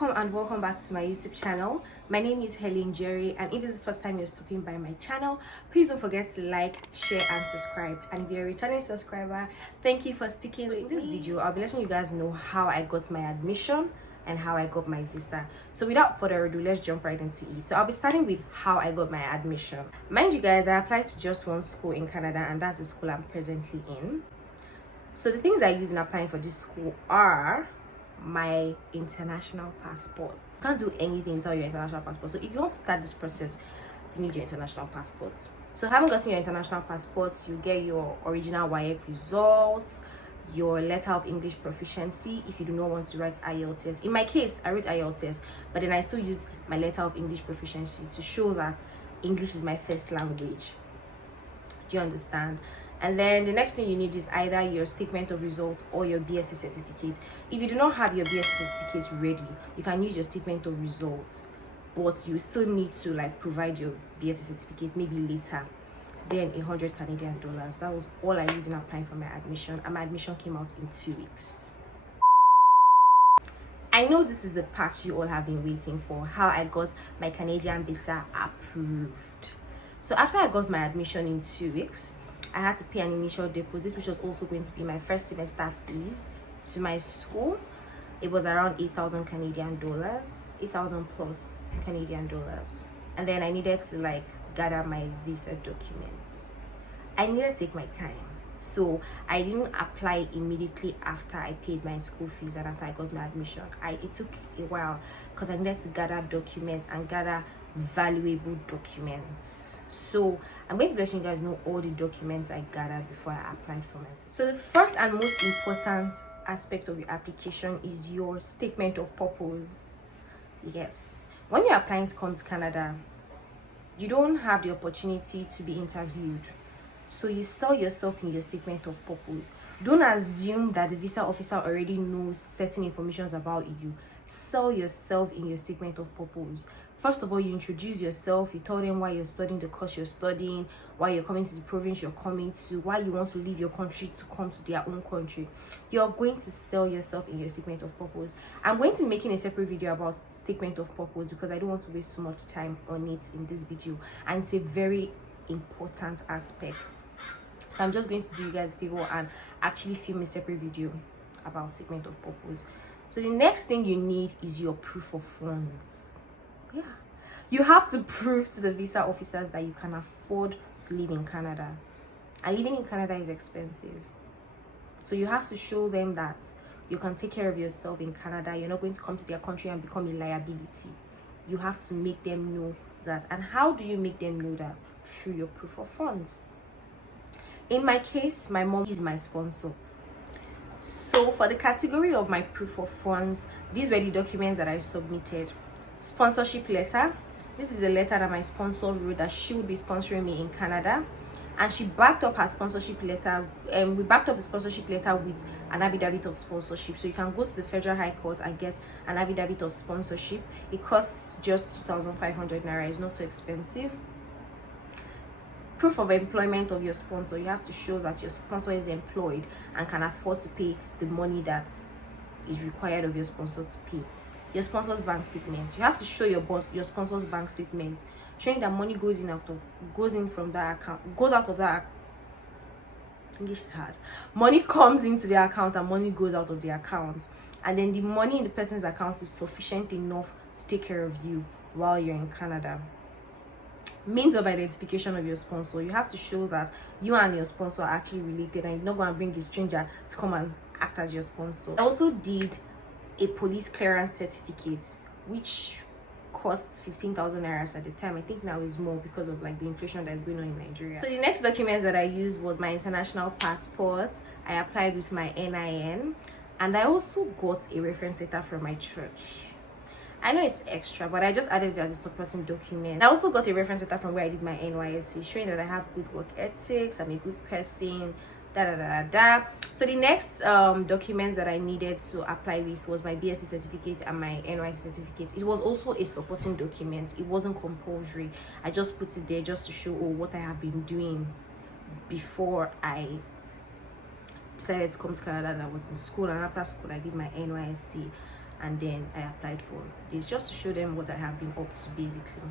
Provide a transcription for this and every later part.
welcome back to my YouTube channel. My name is Helen Jerry, and if this is the first time you're stopping by my channel, please don't forget to like, share and subscribe. And if you're a returning subscriber, thank you for sticking with me. In this video, I'll be letting you guys know how I got my admission and how I got my visa. So without further ado, let's jump right into it. So I'll be starting with how I got my admission. Mind you guys, I applied to just one school in Canada, and that's the school I'm presently in. So the things I use in applying for this school are my international passport. You can't do anything without your international passport. So if you want to start this process, you need your international passport. So having gotten your international passport, you get your original WAEC results, your letter of English proficiency if you do not want to write IELTS. In my case, I wrote IELTS, but then I still use my letter of English proficiency to show that English is my first language. Do you understand? And then the next thing you need is either your statement of results or your BSc certificate. If you do not have your BSc certificate ready, you can use your statement of results, but you still need to provide your BSc certificate maybe later. Then 100 Canadian dollars. That was all I used in applying for my admission, and my admission came out in 2 weeks. I know this is the part you all have been waiting for, how I got my Canadian visa approved. So after I got my admission in 2 weeks, I had to pay an initial deposit, which was also going to be my first semester fees to my school. It was around 8,000 Canadian dollars, 8,000 plus Canadian dollars. And then I needed to gather my visa documents. I needed to take my time. So I didn't apply immediately after I paid my school fees and after I got my admission. It took a while because I needed to gather documents and gather valuable documents. So I'm going to let you guys know all the documents I gathered before I applied for my visa. So the first and most important aspect of your application is your statement of purpose. Yes, when you're applying to come to Canada, you don't have the opportunity to be interviewed. So you sell yourself in your statement of purpose. Don't assume that the visa officer already knows certain information about you. Sell yourself in your statement of purpose. First of all, you introduce yourself. You tell them why you're studying the course you're studying, why you're coming to the province you're coming to, why you want to leave your country to come to their own country. You're going to sell yourself in your statement of purpose. I'm going to be making a separate video about statement of purpose because I don't want to waste so much time on it in this video, and it's a very important aspect. So I'm just going to do you guys a favor and actually film a separate video about statement of purpose. So the next thing you need is your proof of funds. Yeah, you have to prove to the visa officers that you can afford to live in Canada, and living in Canada is expensive. So you have to show them that you can take care of yourself in Canada. You're not going to come to their country and become a liability. You have to make them know that. And how do you make them know that? Through your proof of funds. In my case, my mom is my sponsor. So for the category of my proof of funds, these were the documents that I submitted. Sponsorship letter. This is a letter that my sponsor wrote that she would be sponsoring me in Canada, and she backed up her sponsorship letter, and we backed up the sponsorship letter with an affidavit of sponsorship. So you can go to the Federal High Court and get an affidavit of sponsorship. It costs just 2,500 naira. It's not so expensive. Proof of employment of your sponsor. You have to show that your sponsor is employed and can afford to pay the money that is required of your sponsor to pay. Your sponsor's bank statement. You have to show your sponsor's bank statement, showing that money goes in from that account, goes out of that. English is hard. Money comes into the account and money goes out of the account, and then the money in the person's account is sufficient enough to take care of you while you're in Canada. Means of identification of your sponsor. You have to show that you and your sponsor are actually related, and you're not going to bring a stranger to come and act as your sponsor. I also did a police clearance certificate, which cost 15,000 naira at the time. I think now is more because of the inflation that's going on in Nigeria. So the next documents that I used was my international passport. I applied with my NIN, and I also got a reference letter from my church. I know it's extra, but I just added it as a supporting document. I also got a reference letter from where I did my NYSC, showing that I have good work ethics, I'm a good person, So the next documents that I needed to apply with was my BSc certificate and my NYSC certificate. It was also a supporting document. It wasn't compulsory. I just put it there just to show what I have been doing before I decided to come to Canada. That was in school, and after school I did my NYSC and then I applied for this just to show them what I have been up to basically.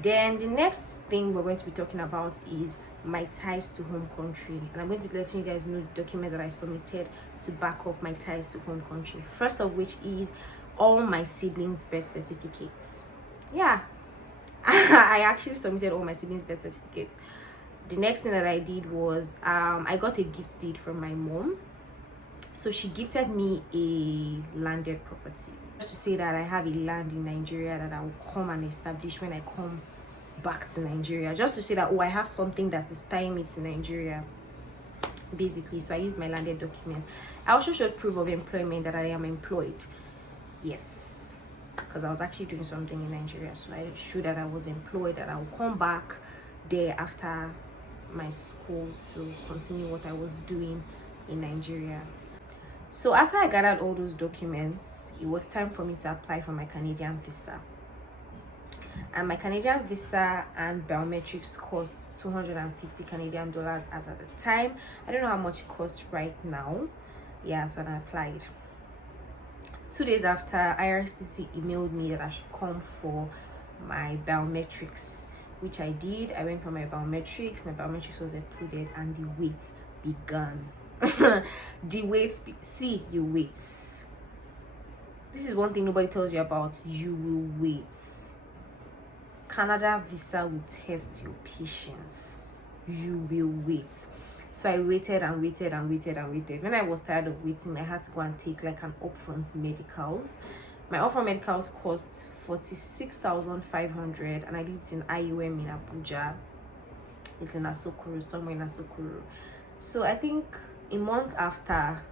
Then the next thing we're going to be talking about is my ties to home country, and I'm going to be letting you guys know the document that I submitted to back up my ties to home country. First of which is all my siblings' birth certificates. Yeah, I actually submitted all my siblings' birth certificates. The next thing that I did was I got a gift deed from my mom. So she gifted me a landed property, just to say that I have a land in Nigeria that I will come and establish when I come back to Nigeria, just to say that, oh, I have something that is tying me to Nigeria basically. So I used my landed document. I also showed proof of employment that I am employed. Yes, because I was actually doing something in Nigeria, so I showed that I was employed, that I will come back there after my school to continue what I was doing in Nigeria. So after I gathered all those documents, it was time for me to apply for my Canadian visa. And my Canadian visa and biometrics cost 250 Canadian dollars as at the time. I don't know how much it costs right now. Yeah, so I applied. 2 days after, IRCC emailed me that I should come for my biometrics, which I did. I went for my biometrics. My biometrics was uploaded and the wait began. The wait, see, you wait. This is one thing nobody tells you about. You will wait. Canada visa will test your patience. You will wait. So I waited and waited and waited and waited. When I was tired of waiting, I had to go and take like an upfront medicals. My upfront medicals cost 46,500, and I did it in IUM in Abuja. It's in Asokoro, somewhere in Asokoro. So I think a month after,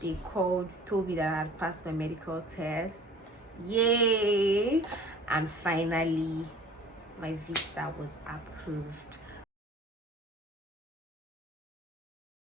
they told me that I had passed my medical test. Yay! And finally my visa was approved.